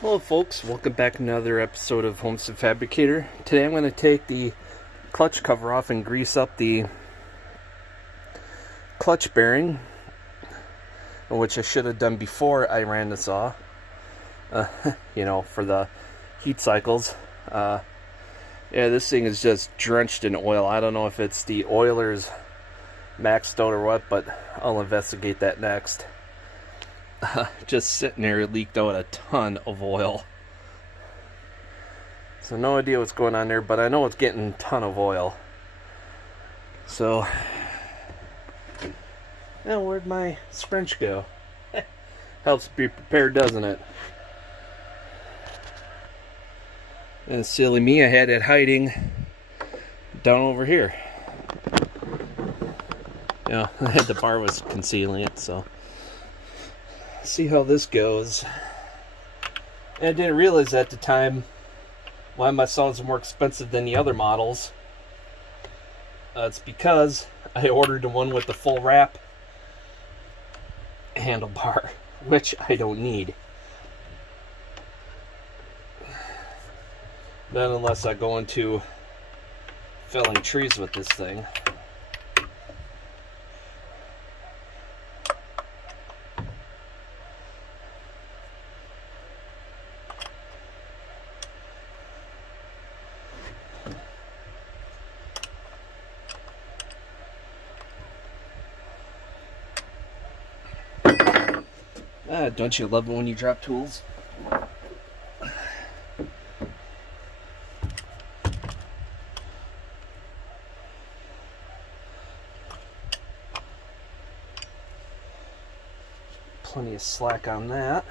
Hello folks, welcome back to another episode of Homestead Fabricator. Today I'm going to take the clutch cover off and grease up the clutch bearing, which I should have done before I ran the saw, for the heat cycles. Yeah, this thing is just drenched in oil. I don't know if it's the oiler's maxed out or what, but I'll investigate that next. Just sitting there, it leaked out a ton of oil. So no idea what's going on there, but I know it's getting a ton of oil. So, now where'd my scrunch go? Helps be prepared, doesn't it? And silly me, I had it hiding down over here. The bar was concealing it, so. See how this goes. And I didn't realize at the time why my saws are more expensive than the other models. It's because I ordered the one with the full wrap handlebar, which I don't need. Not unless I go into felling trees with this thing. Don't you love it when you drop tools? Plenty of slack on that.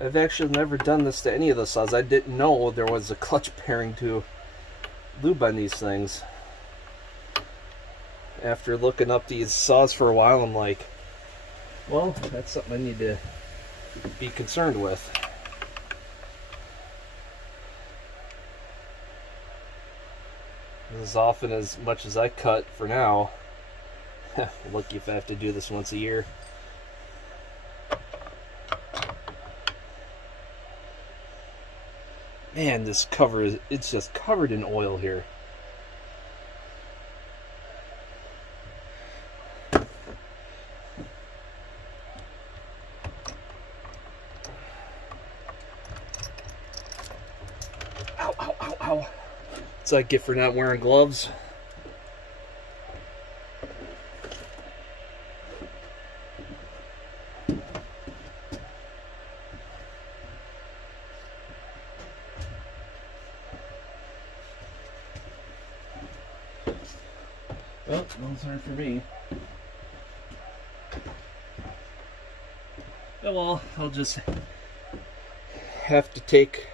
I've actually never done this to any of the saws. I didn't know there was a clutch bearing to lube on these things. After looking up these saws for a while, I'm like, well, that's something I need to be concerned with. As often as much as I cut for now, lucky if I have to do this once a year. Man, this cover it's just covered in oil here. That's what I get for not wearing gloves. Well, those aren't for me. Oh well, I'll just have to take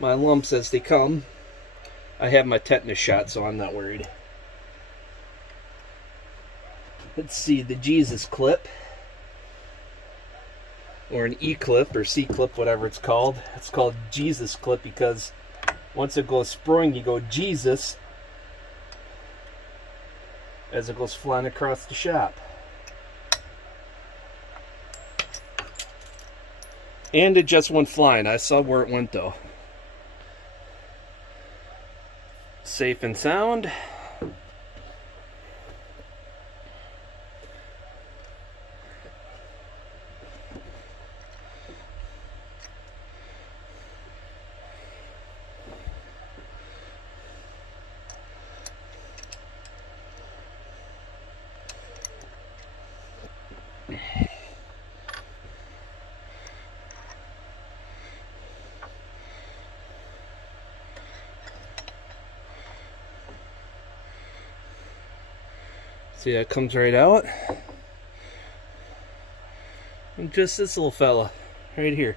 my lumps as they come. I have my tetanus shot, so I'm not worried. Let's see, the Jesus clip, or an E clip, or C clip, whatever it's called. It's called Jesus clip because once it goes sprung, you go Jesus as it goes flying across the shop. And it just went flying. I saw where it went though. Safe and sound. See, that comes right out. And just this little fella right here.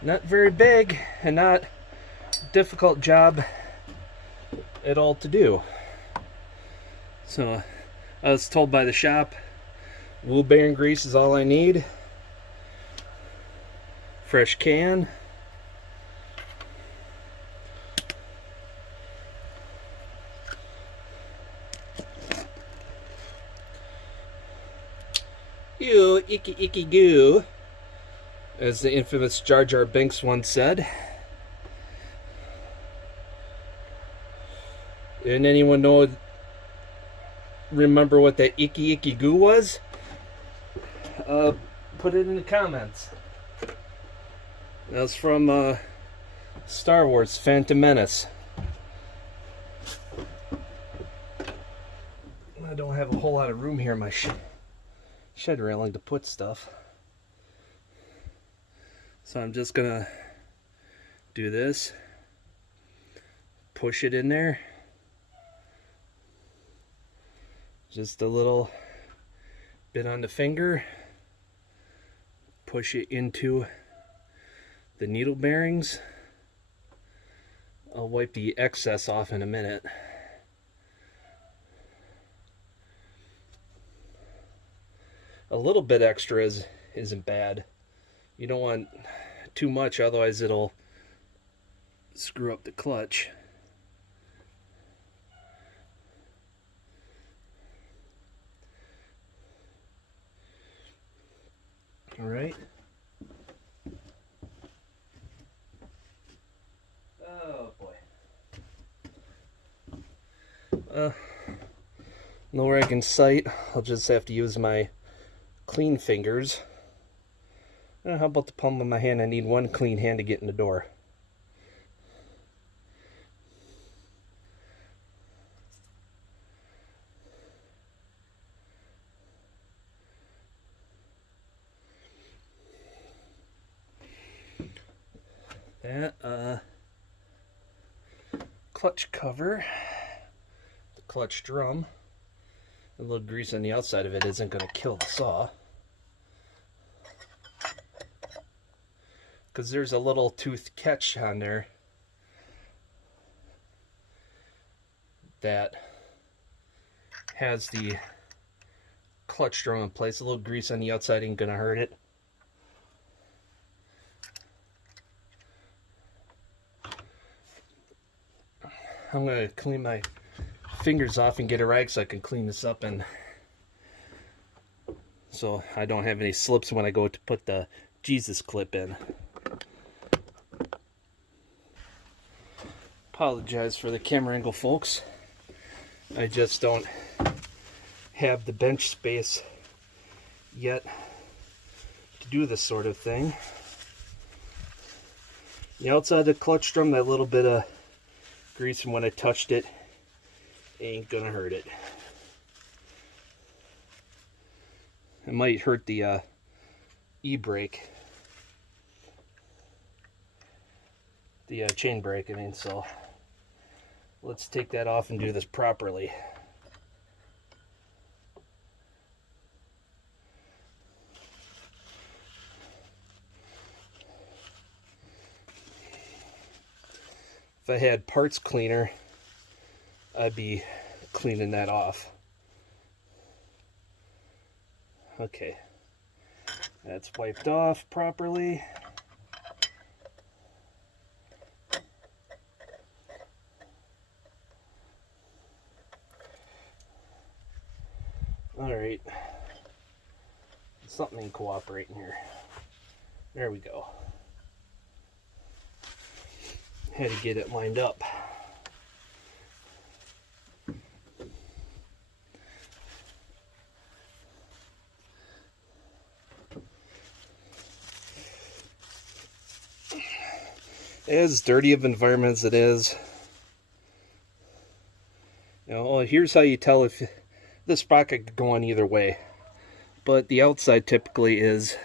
Not very big and not difficult job at all to do. So I was told by the shop, wool bearing grease is all I need. Fresh can. Ew, icky icky goo, as the infamous Jar Jar Binks once said. And anyone remember what that icky icky goo was? Put it in the comments. That was from Star Wars Phantom Menace. I don't have a whole lot of room here in my shed railing to put stuff. So I'm just gonna do this, push it in there, just a little bit on the finger, push it into the needle bearings. I'll wipe the excess off in a minute. A little bit extra isn't bad. You don't want too much, otherwise it'll screw up the clutch. All right. Oh boy. Nowhere I can sight. I'll just have to use my clean fingers. How about the palm of my hand? I need one clean hand to get in the door. That clutch cover, the clutch drum, a little grease on the outside of it isn't going to kill the saw, because there's a little tooth catch on there that has the clutch drum in place. A little grease on the outside ain't going to hurt it. I'm going to clean my fingers off and get a rag so I can clean this up, and so I don't have any slips when I go to put the Jesus clip in. Apologize for the camera angle, folks. I just don't have the bench space yet to do this sort of thing. The outside of the clutch drum, that little bit of grease from when I touched it ain't gonna hurt it. It might hurt the e-brake, the chain brake, I mean, so let's take that off and do this properly. If I had parts cleaner, I'd be cleaning that off. Okay, that's wiped off properly. All right, something ain't cooperating here. There we go. Had to get it lined up. As dirty of an environment as it is, you know, here's how you tell if this sprocket could go on either way. But the outside typically is,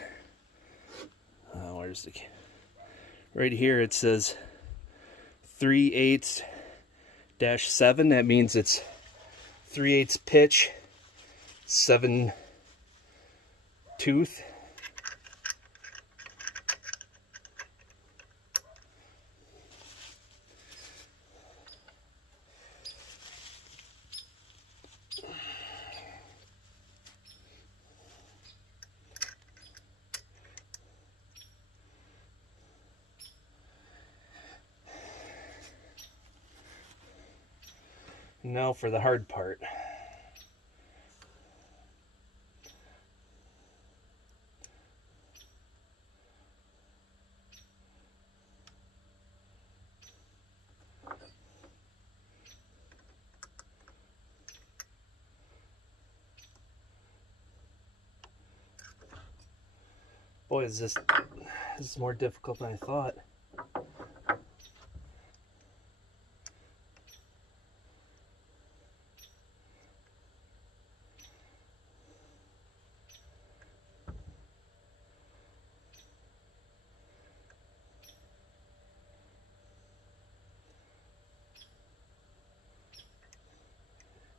where's the, right here it says 3/8-7. That means it's 3/8 pitch, 7 tooth. Now for the hard part. Boy, this is more difficult than I thought.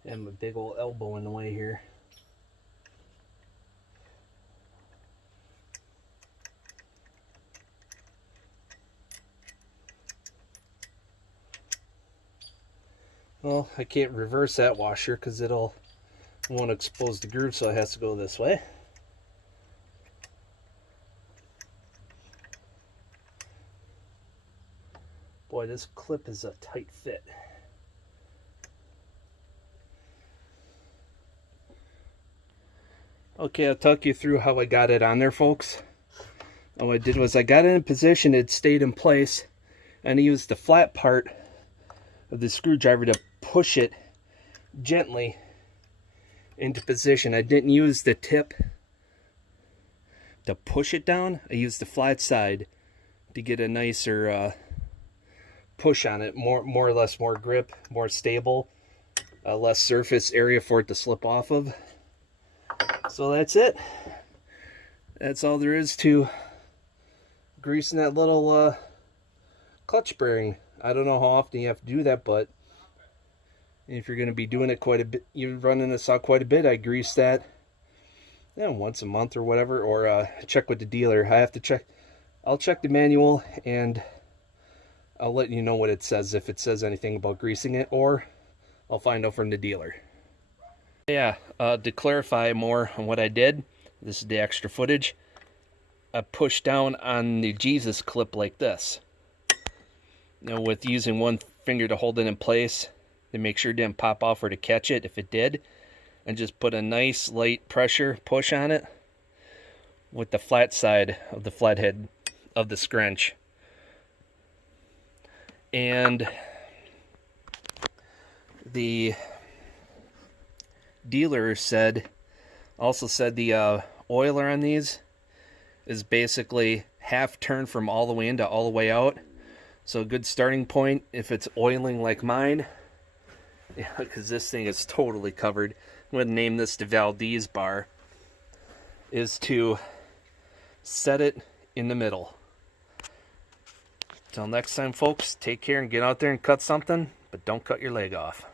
And my big old elbow in the way here. Well, I can't reverse that washer because I won't expose the groove, so it has to go this way. Boy, this clip is a tight fit. Okay, I'll talk you through how I got it on there, folks. What I did was I got it in position, it stayed in place, and I used the flat part of the screwdriver to push it gently into position. I didn't use the tip to push it down. I used the flat side to get a nicer push on it, more or less more grip, more stable, less surface area for it to slip off of. So that's it. That's all there is to greasing that little clutch bearing. I don't know how often you have to do that, but if you're going to be doing it quite a bit, you're running this out quite a bit, I grease that once a month or whatever, or check with the dealer. I have to check. I'll check the manual and I'll let you know what it says, if it says anything about greasing it, or I'll find out from the dealer. Yeah, to clarify more on what I did, this is the extra footage. I pushed down on the Jesus clip like this. Now, with using one finger to hold it in place to make sure it didn't pop off, or to catch it if it did, and just put a nice light pressure push on it with the flat side of the flathead of the scrunch. And the dealer also said the oiler on these is basically half turn from all the way in to all the way out. So a good starting point, if it's oiling like mine, because this thing is totally covered, I'm going to name this the Valdez bar, is to set it in the middle. Till next time, folks, take care and get out there and cut something, but don't cut your leg off.